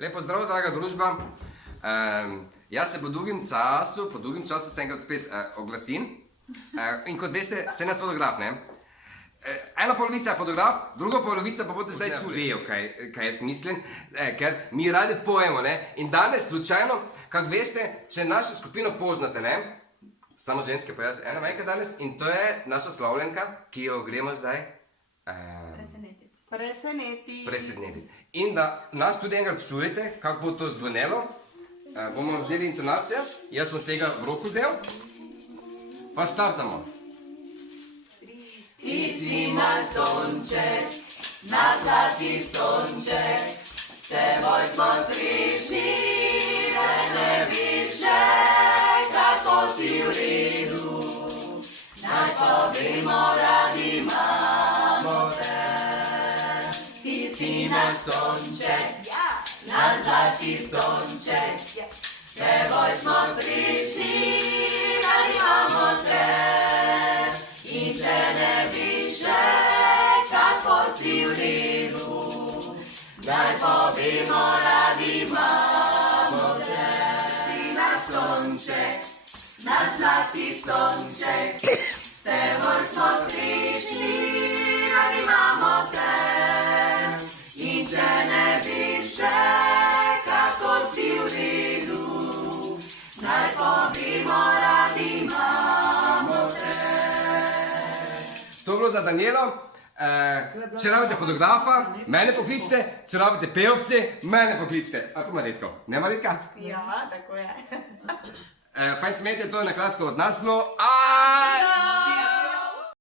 Lepo zdrav, draga družba. Jaz se po dolgem času se enkrat spet oglasim. In kot veste, sem jaz fotograf, ne? Ena polovica je fotograf, druga polovica pa boste zdaj čuli, kaj jaz mislim, ker mi radi pojemo, ne? In danes, slučajno, kak veste, če našo skupino poznate, ne? Samo ženske pa jaz, ena majka danes, in to je naša slavljenka, ki jo gremo zdaj presenetiti. In da nas tudi enkrat čujete, kako bo to zvonelo, bomo vzeli intonacijo, jaz sem tega v roko vzel, pa startamo. Ti si naš sonček, naš zlati sonček, s teboj smo srečni, da ne više, kako si v redu, naj povemo, radi imamo te. Ti si naš sonček, naš zlati sonček, s teboj smo srečni, radi imamo te. In če ne više, kako si v redu, naj povemo, radi imamo te. Ti naš sonček, naš zlati sonček, s teboj smo srečni, radi imamo te. In če ne više, kako si v redu, naj povemo, radi imamo te. To je bilo za Danijelo. Če rabite fotografa, mene pokličite, če rabite pevci, mene pokličite. Ako Marjetko? Ne, Marjetka? Ja, tako je. Fajn smetje, to je na kratko od nas bilo.